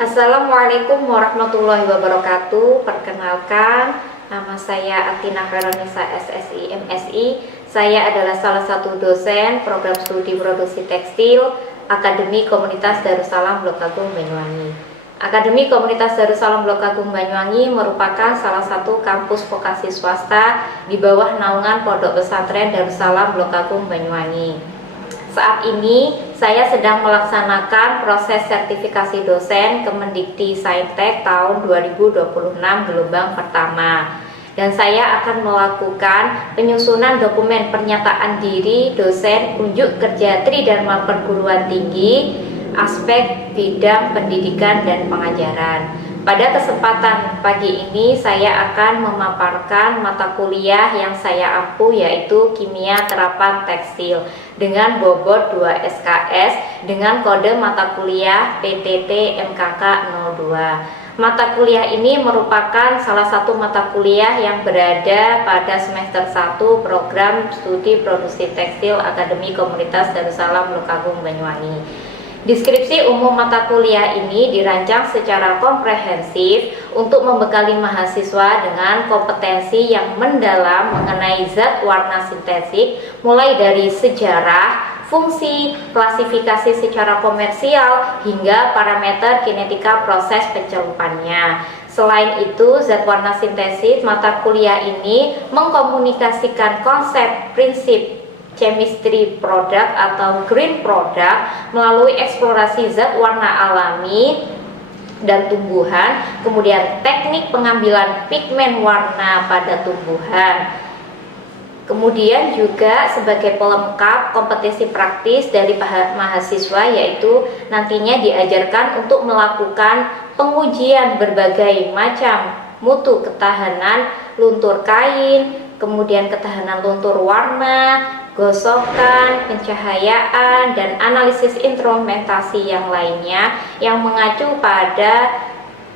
Assalamualaikum warahmatullahi wabarakatuh. Perkenalkan, nama saya Atina Karonisa SSI MSI. Saya adalah salah satu dosen program studi produksi tekstil Akademi Komunitas Darussalam Blok Agung Banyuwangi. Akademi Komunitas Darussalam Blok Agung Banyuwangi merupakan salah satu kampus vokasi swasta di bawah naungan Pondok Pesantren Darussalam Blok Agung Banyuwangi. Saat ini saya sedang melaksanakan proses sertifikasi dosen Kemendikti Saintek tahun 2026 gelombang pertama, dan saya akan melakukan penyusunan dokumen pernyataan diri dosen unjuk kerja Tridharma Perguruan Tinggi aspek bidang pendidikan dan pengajaran. Pada kesempatan pagi ini saya akan memaparkan mata kuliah yang saya ampu, yaitu Kimia Terapan Tekstil dengan bobot 2 SKS dengan kode mata kuliah PTT MKK 02. Mata kuliah ini merupakan salah satu mata kuliah yang berada pada semester 1 program studi produksi tekstil Akademi Komunitas Darussalam Blok Agung Banyuwangi. Deskripsi umum mata kuliah ini dirancang secara komprehensif untuk membekali mahasiswa dengan kompetensi yang mendalam mengenai zat warna sintetik, mulai dari sejarah, fungsi, klasifikasi secara komersial, hingga parameter kinetika proses pencelupannya. Selain itu, zat warna sintesis mata kuliah ini mengkomunikasikan konsep prinsip chemistry product atau green product melalui eksplorasi zat warna alami dan tumbuhan, kemudian teknik pengambilan pigmen warna pada tumbuhan. Kemudian juga sebagai pelengkap kompetisi praktis dari mahasiswa, yaitu nantinya diajarkan untuk melakukan pengujian berbagai macam mutu ketahanan luntur kain, kemudian ketahanan luntur warna, gosokan, pencahayaan, dan analisis instrumentasi yang lainnya yang mengacu pada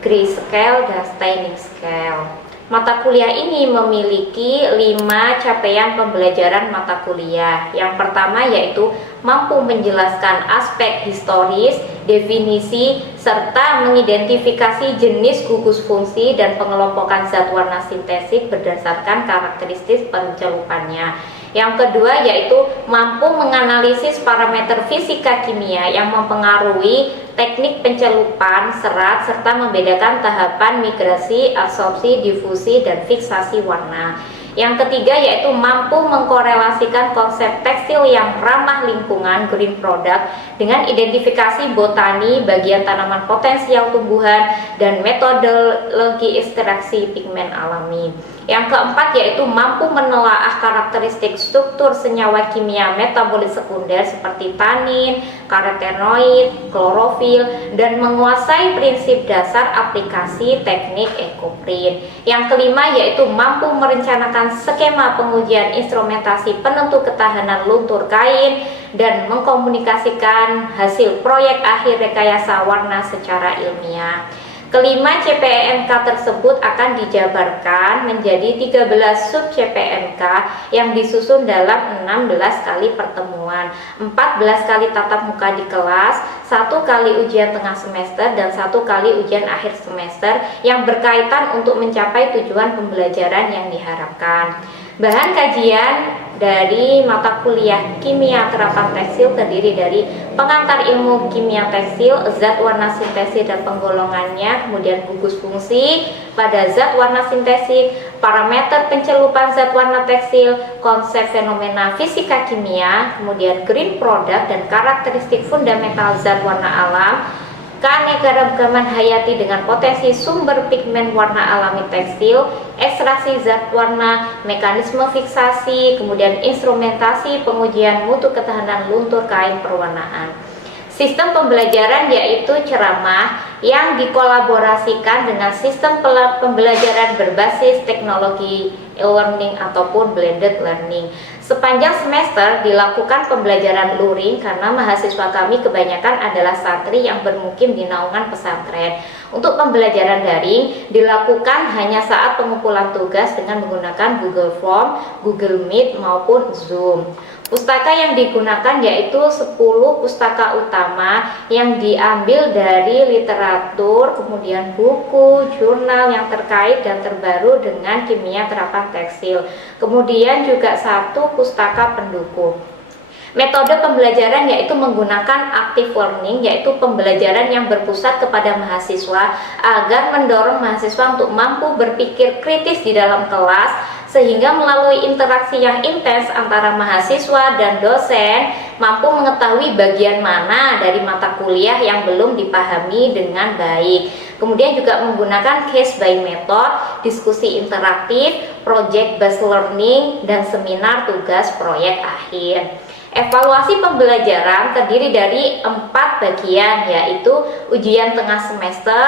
grayscale dan staining scale. Mata kuliah ini memiliki 5 capaian pembelajaran mata kuliah. Yang pertama yaitu mampu menjelaskan aspek historis, definisi, serta mengidentifikasi jenis gugus fungsi dan pengelompokan zat warna sintetik berdasarkan karakteristik pencelupannya. Yang kedua yaitu mampu menganalisis parameter fisika kimia yang mempengaruhi teknik pencelupan serat serta membedakan tahapan migrasi, absorpsi, difusi, dan fiksasi warna. Yang ketiga yaitu mampu mengkorelasikan konsep tekstil yang ramah lingkungan green product dengan identifikasi botani bagian tanaman potensial tumbuhan dan metodologi ekstraksi pigmen alami. Yang keempat yaitu mampu menelaah karakteristik struktur senyawa kimia metabolit sekunder seperti tanin, karotenoid, klorofil, dan menguasai prinsip dasar aplikasi teknik ekoprint. Yang kelima yaitu mampu merencanakan skema pengujian instrumentasi penentu ketahanan luntur kain dan mengkomunikasikan hasil proyek akhir rekayasa warna secara ilmiah. Kelima, CPMK tersebut akan dijabarkan menjadi 13 sub CPMK yang disusun dalam 16 kali pertemuan, 14 kali tatap muka di kelas, 1 kali ujian tengah semester, dan 1 kali ujian akhir semester yang berkaitan untuk mencapai tujuan pembelajaran yang diharapkan. Bahan kajian dari mata kuliah Kimia Terapan Tekstil terdiri dari pengantar ilmu kimia tekstil, zat warna sintesis dan penggolongannya, kemudian gugus fungsi pada zat warna sintesis, parameter pencelupan zat warna tekstil, konsep fenomena fisika kimia, kemudian green product dan karakteristik fundamental zat warna alam, keanekaragaman hayati dengan potensi sumber pigmen warna alami tekstil, ekstraksi zat warna, mekanisme fiksasi, kemudian instrumentasi pengujian mutu ketahanan luntur kain perwarnaan. Sistem pembelajaran yaitu ceramah yang dikolaborasikan dengan sistem pembelajaran berbasis teknologi e-learning ataupun blended learning. Sepanjang semester dilakukan pembelajaran luring karena mahasiswa kami kebanyakan adalah santri yang bermukim di naungan pesantren. Untuk pembelajaran daring dilakukan hanya saat pengumpulan tugas dengan menggunakan Google Form, Google Meet maupun Zoom. Pustaka yang digunakan yaitu 10 pustaka utama yang diambil dari literatur, kemudian buku, jurnal yang terkait dan terbaru dengan kimia terapan tekstil. Kemudian juga 1 pustaka pendukung. Metode pembelajaran yaitu menggunakan active learning, yaitu pembelajaran yang berpusat kepada mahasiswa agar mendorong mahasiswa untuk mampu berpikir kritis di dalam kelas, sehingga melalui interaksi yang intens antara mahasiswa dan dosen mampu mengetahui bagian mana dari mata kuliah yang belum dipahami dengan baik. Kemudian juga menggunakan case by method, diskusi interaktif, project based learning, dan seminar tugas proyek akhir. Evaluasi pembelajaran terdiri dari 4 bagian, yaitu ujian tengah semester,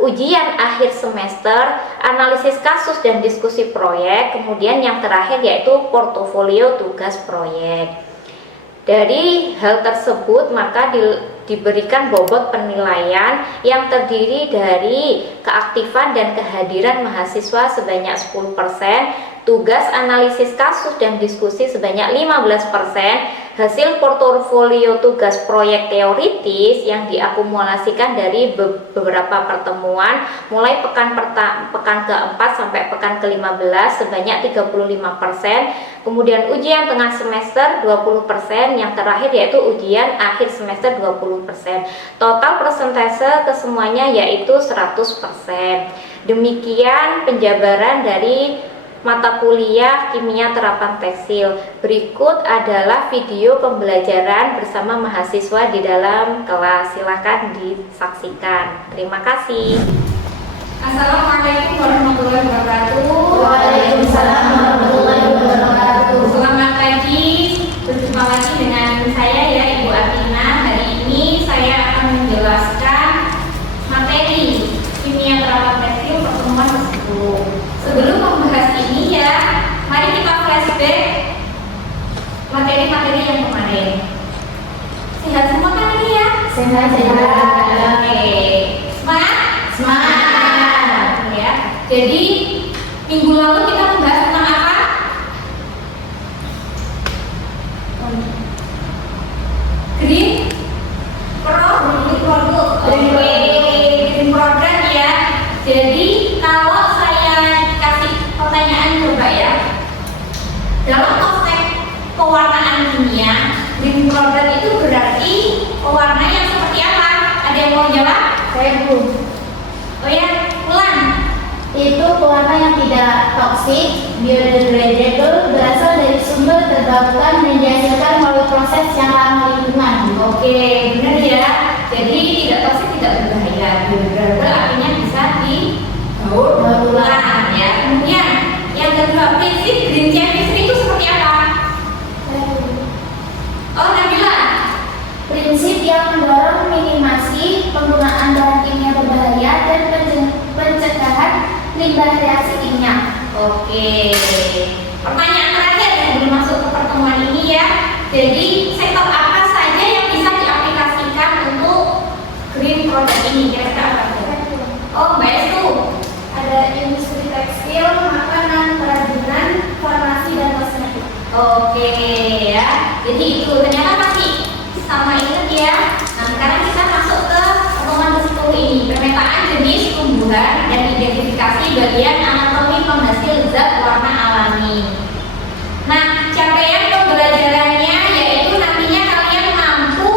ujian akhir semester, analisis kasus dan diskusi proyek, kemudian yang terakhir yaitu portofolio tugas proyek. Dari hal tersebut maka diberikan bobot penilaian yang terdiri dari keaktifan dan kehadiran mahasiswa sebanyak 10%, tugas analisis kasus dan diskusi sebanyak 15%, hasil portofolio tugas proyek teoritis yang diakumulasikan dari beberapa pertemuan mulai pekan keempat sampai pekan ke-15 sebanyak 35%, kemudian ujian tengah semester 20%, yang terakhir yaitu ujian akhir semester 20%. Total persentase kesemuanya yaitu 100%. Demikian penjabaran dari mata kuliah kimia terapan tekstil. Berikut adalah video pembelajaran bersama mahasiswa di dalam kelas. Silakan disaksikan. Terima kasih. Assalamualaikum warahmatullahi wabarakatuh. Waalaikumsalam warahmatullahi wabarakatuh. Selamat pagi. Berjumpa lagi dengan saya ya, Ibu Atina. Hari ini saya akan menjelaskan materi kimia terapan tekstil pertemuan ke-10. Sebelum membahas ini ya, mari kita flashback materi-materi yang kemarin. Sehat semua kan ini ya? Sehat. Oke. Semangat? Semangat. Ya. Jadi minggu lalu kita membahas tentang apa? Green product. Green product ya. Jadi kalau saya kasih pertanyaan coba ya, dalam konteks pewarnaan kimia, green product itu berarti pewarna yang seperti apa? Ada yang mau jawab? Saya belum. Oh ya, ulang. Itu pewarna yang tidak toksik, biodegradable, berasal dari sumber terbarukan dan dihasilkan melalui proses yang ramah lingkungan. Oke, benar ya. Jadi tidak toksik, tidak berbahaya. Biodegradable artinya bisa didaur ulang ya. Kemudian yang kedua, prinsip green chemistry itu seperti apa? Oh, Nabila. Prinsip yang mendorong minimasi penggunaan bahan kimia berbahaya dan pencegahan limbah reaksi kimia. Oke. Pertanyaan terakhir sebelum masuk ke pertemuan ini ya. Jadi sektor apa saja yang bisa diaplikasikan untuk green product ini? Kira-kira apa saja? Oh, Mbak Estu. Ada industri tekstil, makanan, kerajinan, farmasi, dan kosmetik. Oke ya. Jadi itu ternyata masih sama ingat ya. Nah, sekarang kita masuk ke pertemuan ke-10 ini, pemetaan jenis tumbuhan dan identifikasi bagian anatomi penghasil zat warna alami. Nah, capaian pembelajarannya yaitu nantinya kalian mampu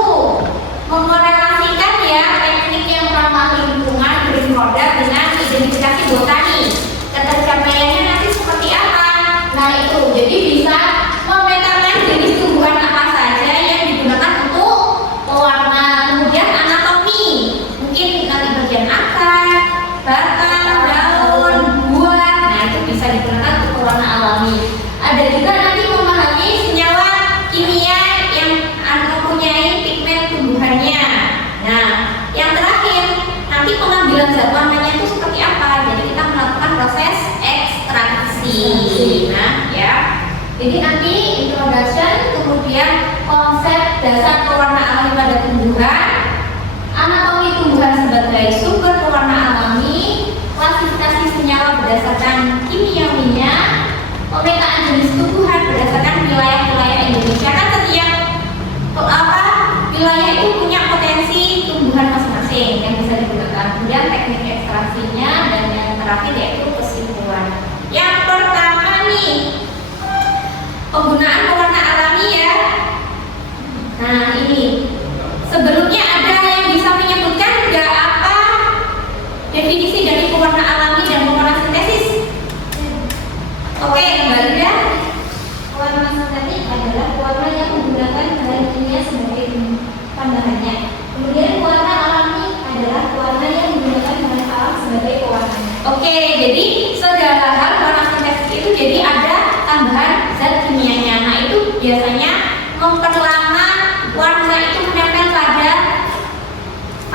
mengkorelasikan ya teknik yang ramah lingkungan green product dengan identifikasi botani. Ketercapaiannya nanti seperti apa? Nah itu, jadi bisa memetakan jenis tumbuhan apa saja kemudian teknik ekstraksinya, dan yang terakhir yaitu kesimpulan. Yang pertama nih, penggunaan pewarna alami ya. Nah ini, sebelumnya ada yang bisa menyebutkan nggak apa definisi dari pewarna alami dan pewarna sintesis? Oke, Mbak Lida. Pewarna sintetik adalah pewarna yang menggunakan bahan kimia sebagai tambahannya. Kemudian pewarna alami adalah pewarna yang menggunakan bahan alam sebagai pewarnanya. Oke, jadi segala hal warna sintetis itu jadi ada tambahan zat kimianya. Nah itu biasanya memperlama warna itu menempel pada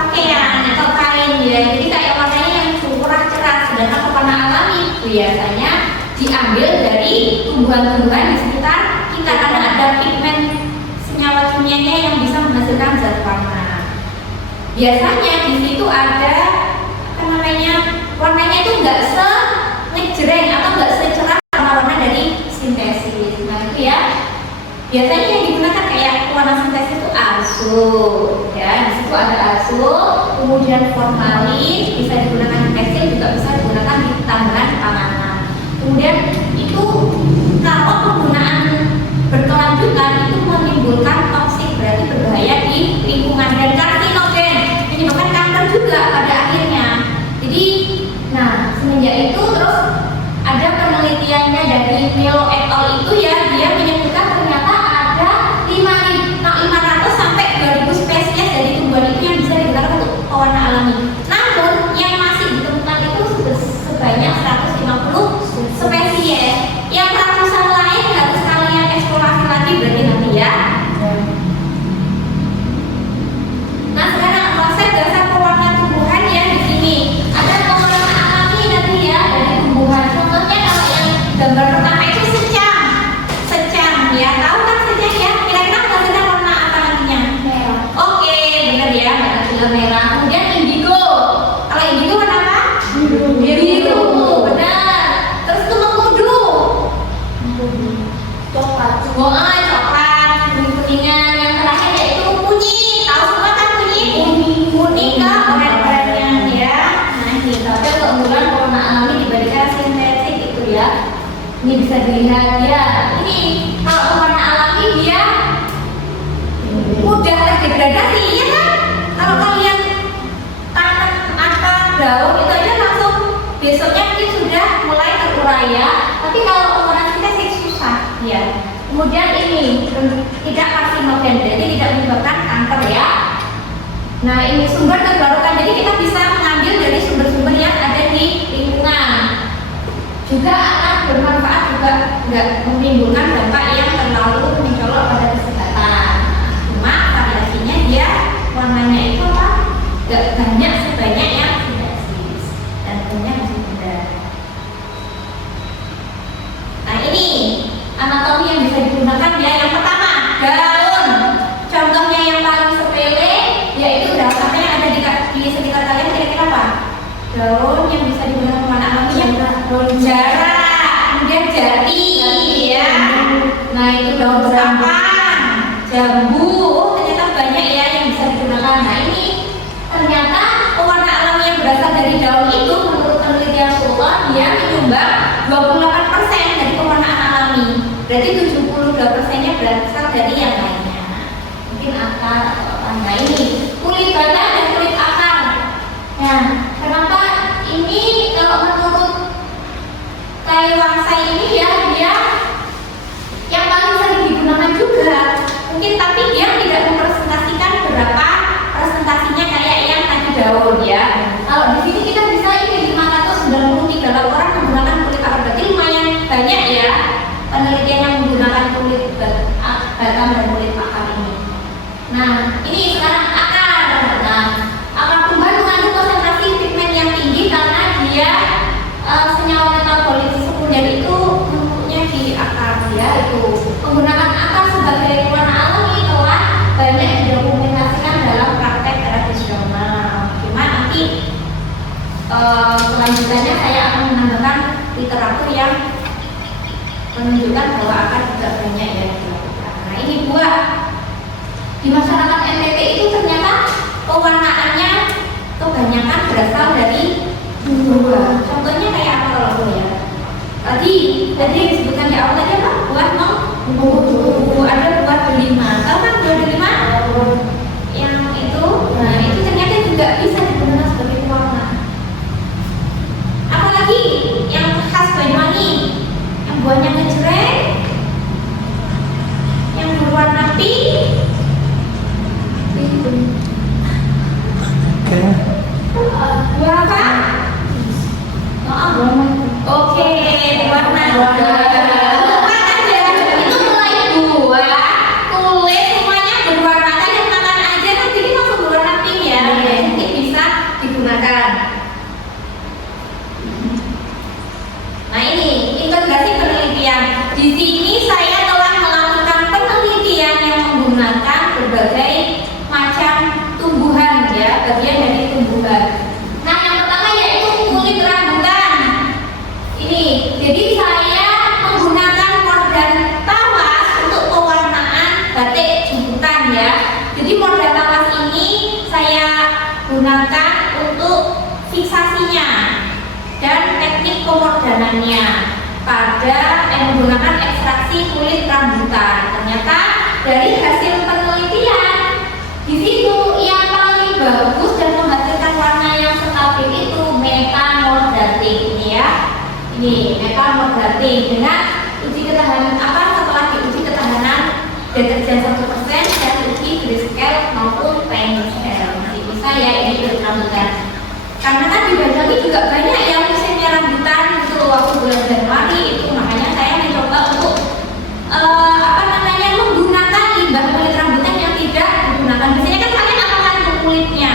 pakaian atau kain ya. Jadi kayak warnanya yang curah cerah. Sedangkan pewarna alami biasanya diambil dari tumbuhan-tumbuhan di sekitar kita karena ada pigmen senyawa kimianya yang bisa menghasilkan zat warna. Biasanya di situ ada apa namanya, warnanya itu nggak ngejreng atau nggak secerah warna-warna dari sintesis. Nah itu ya, biasanya yang digunakan kayak warna sintesis itu azul ya, di situ ada azul, kemudian formalin bisa digunakan di tekstil, juga bisa digunakan di tambahan panganan. Kemudian itu kalau penggunaan berkelanjutan itu menimbulkan toksik, berarti berbahaya di lingkungan dan karsinogen, menyebabkan kanker juga pada akhirnya. Jadi, nah semenjak itu terus ada penelitiannya dari Melo et al. Itu ya, dia menyebutkan ternyata ada 500 sampai 2000 spesies dari tumbuhan itu yang bisa digunakan untuk pewarna alami. Namun yang masih ditemukan itu sebanyak 150 spesies. Yang ratusan lain harus kalian eksplorasi lagi berarti nanti ya. Nah sekarang konsep dasar pewarna tumbuhan ya di sini. Ada pewarna alami nanti ya dari tumbuhan. Contohnya kalau yang gambar pertama itu secang ya. Tahu kan secang ya? Kira-kira menghasilkan warna apa nantinya? Merah. Oke, benar ya, warna gula merah. Kemudian indigo. Kalau indigo warna apa? Biru. Benar. Terus itu mengkudu. Coklat. Coklat, kuning-kuningan. Yang terakhir yaitu kunyit. Tahu semua kan kunyit? Kuning ke oren-orennya ya. Nah ini tapi keunggulan pewarna alami dibandingkan sintetik itu ya. Ini bisa dilihat ya. Ini kalau pewarna alami dia mudah terdegradasi ya kan? Kalau kalian tanam akar daun itu aja langsung besoknya mungkin sudah mulai terurai ya. Tapi kalau pewarna sintetik susah ya. Kemudian ini tidak karsinogen, jadi tidak menyebabkan kanker ya. Nah ini sumber terbarukan, jadi kita bisa mengambil dari sumber-sumber yang ada di lingkungan. Juga akan bermanfaat, juga nggak menimbulkan dampak yang terlalu mencolok pada kesehatan. Cuma variasinya dia warnanya itu apa? Nggak banyak sebanyak yang sintetis dan punya masih muda. Nah ini anatomi yang bisa digunakan ya. Yang pertama daun. Contohnya yang paling sepele yaitu daun apa yang ada di sekitar kalian, kira-kira apa? Daun yang bisa digunakan pewarna alami yang daun jarak, kemudian jati ya. Nah itu daun sapan, jambu. Oh, ternyata banyak ya yang bisa digunakan. Nah ini ternyata pewarna alami yang berasal dari daun itu menurut penelitian Sultan dia menyumbang 28% dari pewarnaan alami. Berarti 72%-nya berasal dari yang lainnya. Mungkin akar atau apa. Nah ini kulit batang dan kulit akar. Nah, kenapa ini kalau menurut Taiwansa ini ya dia yang paling sering digunakan juga. Mungkin tapi dia tidak merepresentasikan berapa presentasinya kayak yang tadi daun ya. Kalau di sini kita bisa ini 593 laporan menggunakan kulit akar, berarti lumayan banyak ya penelitian yang menggunakan kulit batang dan kulit akar ini. Nah ini sekarang akar. Nah akar tumbuhan mengandung konsentrasi pigmen yang tinggi karena dia senyawa metabolit sekunder itu menumpuknya di akar ya. Itu penggunaan akar sebagai pewarna alami telah banyak didokumentasikan dalam praktek tradisional. Cuma nanti selanjutnya saya akan menambahkan literatur yang menunjukkan bahwa akar juga banyak yang dilakukan. Nah ini buah di masyarakat NTT itu ternyata pewarnaannya kebanyakan berasal buah. Contohnya kayak apa kalau buah? Tadi disebutkan di awal tadi apa? Buah mengkudu. Ada buah delima. Tahu kan buah delima? Yang itu, nah itu ternyata juga bisa digunakan sebagai pewarna. Apalagi yang khas Banyuwangi, yang buahnya ngejreng, yang berwarna pink. Buah apa? Oke, warna bukan aja. Itu mulai buah, kulit semuanya berwarna. Kayak makan aja nanti ini langsung berwarna pink ya. Jadi bisa digunakan. Nah ini integrasi penelitian. Di sini saya telah melakukan penelitian yang menggunakan berbagai macam tumbuhan ya, bagian dari tumbuhan. Nah yang pertama yaitu kulit rambutan. Ini, jadi saya menggunakan mordan tawas untuk pewarnaan batik jemputan ya. Jadi mordan tawas ini saya gunakan untuk fiksasinya dan teknik pemordanannya pada menggunakan ekstraksi kulit rambutan. Ternyata dari hasil penelitian di situ yang paling bagus dan menghasilkan warna yang stabil itu metamordating ini ya. Ini metamordating dengan uji ketahanan apa setelah diuji ketahanan deterjen 1% dan uji grayscale maupun paintshell. Masih bisa ya ini kulit rambutan. Karena kan di Banyuwangi juga banyak yang musimnya rambutan itu waktu bulan Januari itu, makanya saya mencoba untuk menggunakan limbah kulit rambutan yang tidak digunakan. Biasanya kan kalian apakan untuk kulitnya?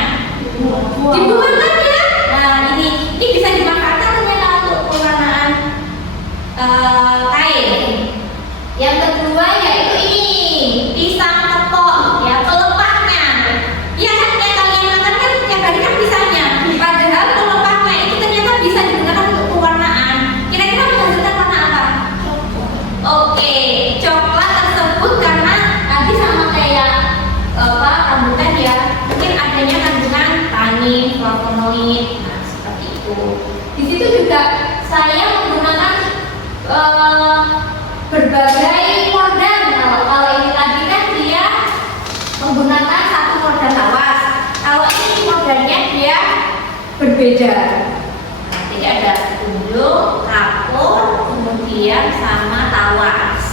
Dibuang kan ya? Nah ini bisa dimanfaatkan ternyata untuk pewarnaan kain. Yang kedua yaitu ini pisang kepok ya, pelepahnya. Ya kan yang kalian makan kan tiap hari kan pisangnya. Padahal pelepahnya itu ternyata bisa digunakan untuk pewarnaan. Kira-kira menghasilkan warna apa? Oke, coklat tersebut karena tadi sama kayak rambutan ya, mungkin adanya kandungan tanin, flavonoid, nah seperti itu. Di situ juga saya menggunakan berbagai mordan. Kalau ini tadi kan dia menggunakan satu mordan tawas. Kalau ini mordannya dia berbeda. Nah, jadi ada kunjung, kapur, kemudian sama tawas.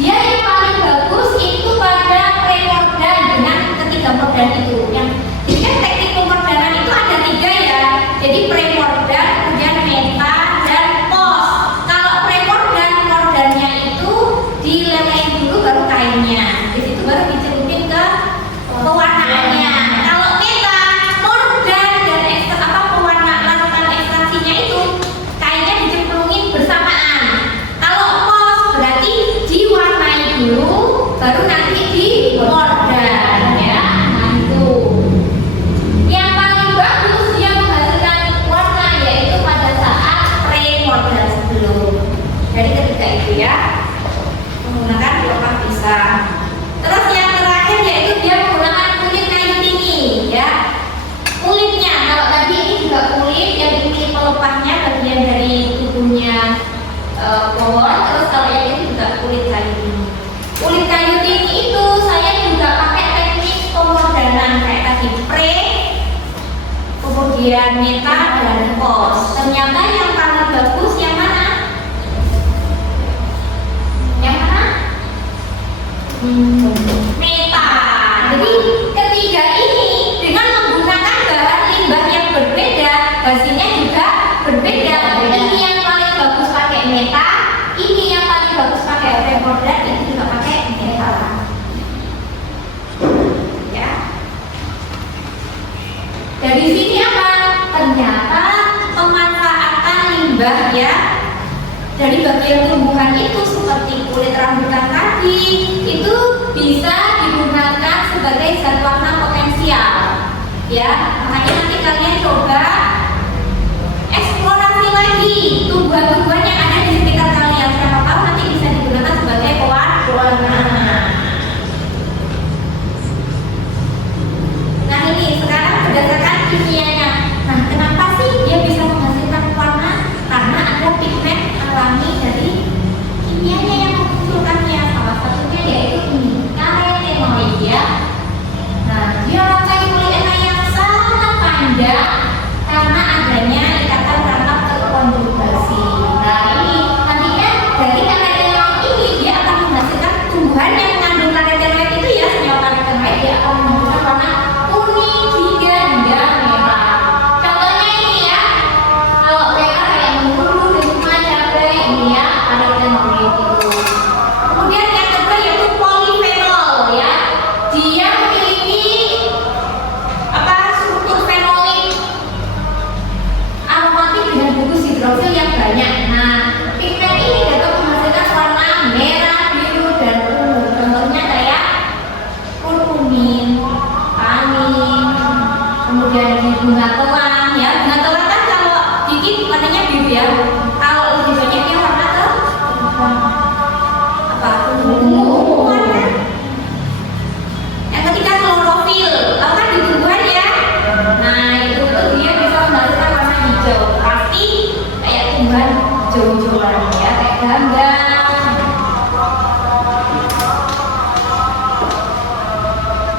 Dia yang paling bagus itu pada premordan dengan ketiga mordan itu. Jadi kan teknik pemordanan itu ada 3 ya. Jadi premordan, kemudian meta dan post. Kalau premordan, mordannya itu dilelehin dulu baru kainnya. Di situ baru dicelupin ke pewarnaannya. Kalau meta, mordan dan pewarnaan lakukan ekstraksinya itu kainnya dicemplungin bersamaan. Kalau post berarti diwarnai dulu baru nanti dimordan ya. Nah itu yang paling bagus yang menghasilkan warna yaitu pada saat pre-mordan sebelum. Jadi ketika itu ya menggunakan pelepah pisang. Terus yang terakhir yaitu dia menggunakan kulit kayu tinggi ya. Kulitnya kalau tadi ini juga kulit, yang ini pelepahnya bagian dari tubuhnya pohon. Terus kalau yang ini juga kulit kayu tinggi. Kulit kayu tinggi itu saya juga pakai teknik pemordanan kayak tadi pre, kemudian meta dan post. Ternyata yang paling bagus yang mana? Yang mana? Meta. Jadi ketiga ini dengan menggunakan bahan limbah yang berbeda, hasilnya juga berbeda. Ini yang paling bagus pakai meta, ini yang paling bagus pakai premordan, ini juga pakai meta. Ya. Dari sini apa? Ternyata pemanfaatan limbah ya dari bagian tumbuhan itu seperti kulit rambutan tadi itu bisa digunakan sebagai zat warna potensial ya. Makanya nanti kalian coba eksplorasi lagi tumbuhan-tumbuhan yang ada di sekitar kalian, siapa tahu nanti bisa digunakan sebagai pewarna. Nah ini sekarang berdasarkan kimianya. Nah kenapa sih kemudian di bunga telang ya. Bunga telang kan kalau dikit warnanya biru ya. Kalau lebih banyak dia warna ke apa? Ungu warna. Yang ketiga klorofil, tahu kan di tumbuhan ya. Nah itu tuh dia bisa menghasilkan warna hijau. Pasti kayak tumbuhan hijau-hijauan ya, kayak ganggang.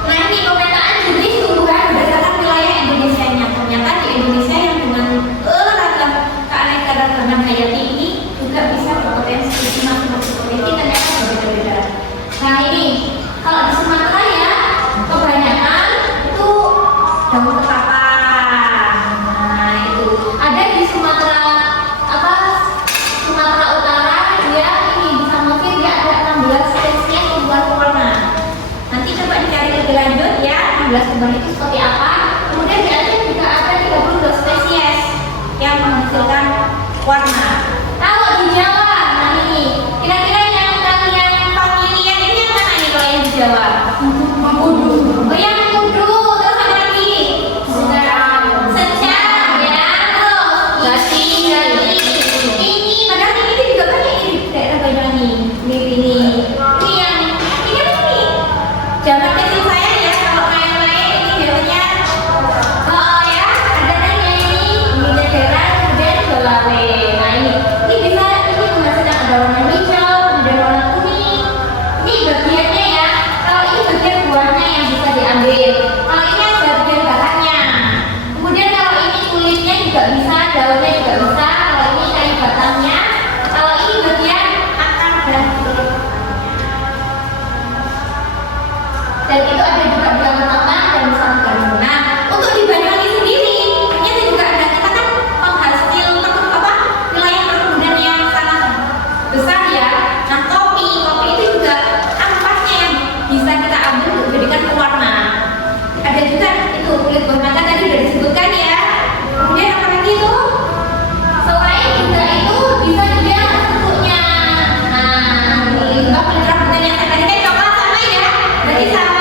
Nah ini pemetaan jenis tumbuhan berdasarkan wilayah Indonesianya. Ternyata di Indonesia yang dengan ragam keanekaragaman hayati ini juga bisa berpotensi masing-masing provinsi ternyata berbeda-beda. Nah ini kalau di Sumatera ya kebanyakan itu daun ketapang. Nah itu ada di Sumatera apa Sumatera Utara dia ini di Samosir dia ada 16 spesies tumbuhan pewarna. Nanti coba dicari lebih lanjut ya 16 tumbuhan itu seperti apa. Kemudian di Aceh juga ada 32 spesies yang menghasilkan warna. Kalau di Jawa, nah ini kira-kira yang kalian familiar ini yang mana nih kalau yang di Jawa? Mengkudu. Oh yang mengkudu, terus apa lagi? Secang ya, terus jati. Ini padahal ini juga banyak ini di daerah Banyuwangi. Ini yang ini apa nih? Zaman kecil saya ya kalau main-main ini biasanya oh ya ada nanya ini daerah kemudian Jolawe. Nah ini bisa ini menghasilkan ada warna hijau, ada warna kuning. Ini bagiannya ya. Kalau ini bagian buahnya yang bisa diambil. Kalau ini ada bagian batangnya. Kemudian kalau ini kulitnya juga bisa, daunnya juga bisa. Kalau ini kayu batangnya. Kalau ini bagian akar dan kulit. Dan itu ada juga di Kalimantan dan Nusa Tenggara. Nah, untuk di Banyuwangi sendiri, ternyata juga ada kita kan penghasil wilayah perkebunan yang sangat besar ya. Nah, kopi itu juga ampasnya yang bisa kita ambil untuk dijadikan pewarna. Ada juga itu kulit buah nangka tadi sudah disebutkan ya. Kemudian apa lagi itu? Selain juga itu bisa dia bentuknya. Nah, ini limbah kulit rambutan yang tadi kan coklat sama ya. Berarti sama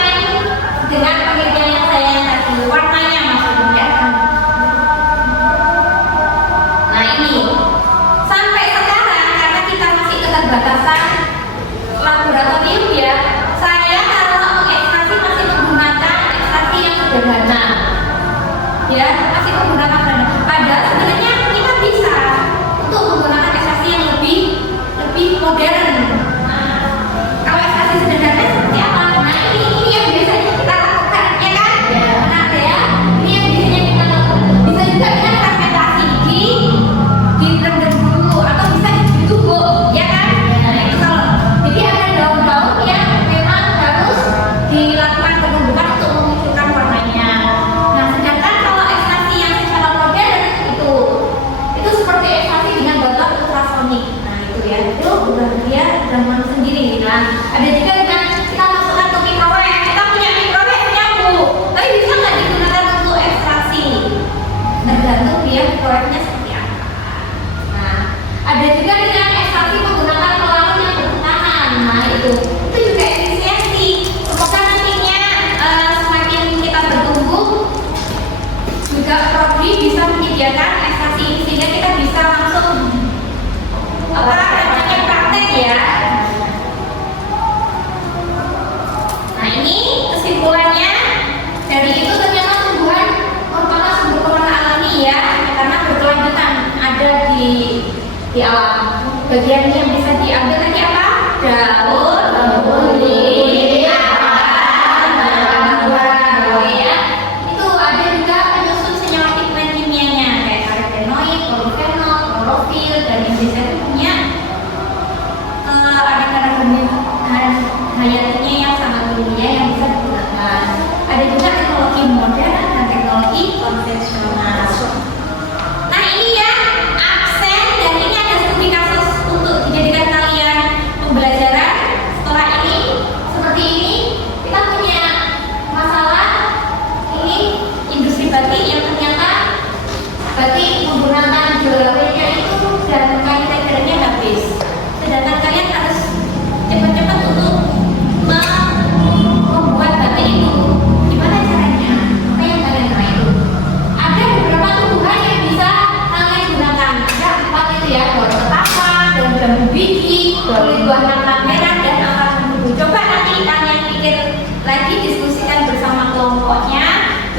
dengan pengertian yang saya kasih warnanya maksudnya. Nah ini sampai sekarang karena kita masih keterbatasan laboratorium ya, saya kalau mengekstraksi masih menggunakan ekstraksi yang sederhana ya, masih menggunakan sederhana. Padahal sebenarnya kita bisa untuk menggunakan ekstraksi yang lebih modern. Nah, kalau ekstraksi sederhana seperti apa? Nah ini yang biasanya kita lakukan ya kan? Benar ya? Ini yang biasanya kita lakukan. Bisa juga dengan fermentasi direndam dulu atau bisa ditumbuk ya kan? Nah itu kalau jadi ada daun-daun yang memang harus dilakukan penumbukan untuk memunculkan warnanya. Nah sedangkan kalau ekstraksi yang secara modern itu seperti ekstraksi dengan batok ultrasonik. Nah itu ya, itu udah dia ramuan sendiri. Nah ada juga dengan kita masukkan ke mikrowave. Kita punya mikrowave punya Bu, tapi bisa nggak digunakan untuk ekstraksi? Tergantung dia mikrowave-nya seperti apa. Nah ada juga dengan ekstraksi menggunakan pelarut yang bertahan. Nah itu juga efisiensi. Semoga nantinya semakin kita bertumbuh juga Prodi bisa menyediakan ekstraksi ini sehingga kita bisa langsung namanya praktek ya. Nah ini kesimpulannya dari itu ternyata tumbuhan merupakan sumber pewarna alami ya, karena berkelanjutan ada di alam. Bagian yang bisa diambil tadi apa? Daun, kulit, akar, buah ya. Itu ada juga penyusun senyawa pigmen kimianya kayak karotenoid, polifenol, klorofil dan yang biasanya itu punya ada hayatinya yang sangat tinggi yang bisa digunakan. Ada juga teknologi modern dan teknologi konvensional. Nah ini ya absen dan ini ada studi kasus untuk dijadikan kalian pembelajaran. Setelah ini seperti ini kita punya masalah ini industri batik yang ternyata batik menggunakan jolawenya itu dan kayu tekernya habis. Sedangkan kalian harus cepat-cepat untuk membuat batik itu. Gimana caranya? Apa yang kalian main?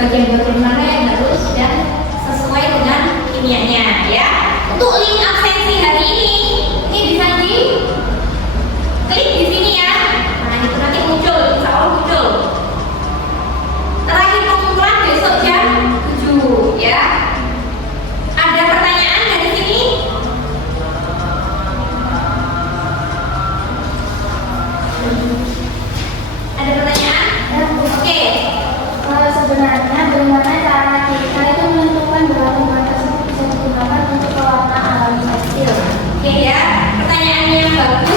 bagian-bagian mana yang harus dan sesuai dengan kimianya ya. Untuk link absensi hari ini bisa di klik di sini ya. Nah itu nanti muncul, insya Allah muncul. Terakhir pengumpulan besok jam 7 ya. Ada pertanyaan dari sini? Ada pertanyaan? Oke. Sebenarnya bagaimana cara kita itu menentukan berapa bahan tersebut bisa digunakan untuk pewarna alami tekstil? Oke ya, pertanyaan yang bagus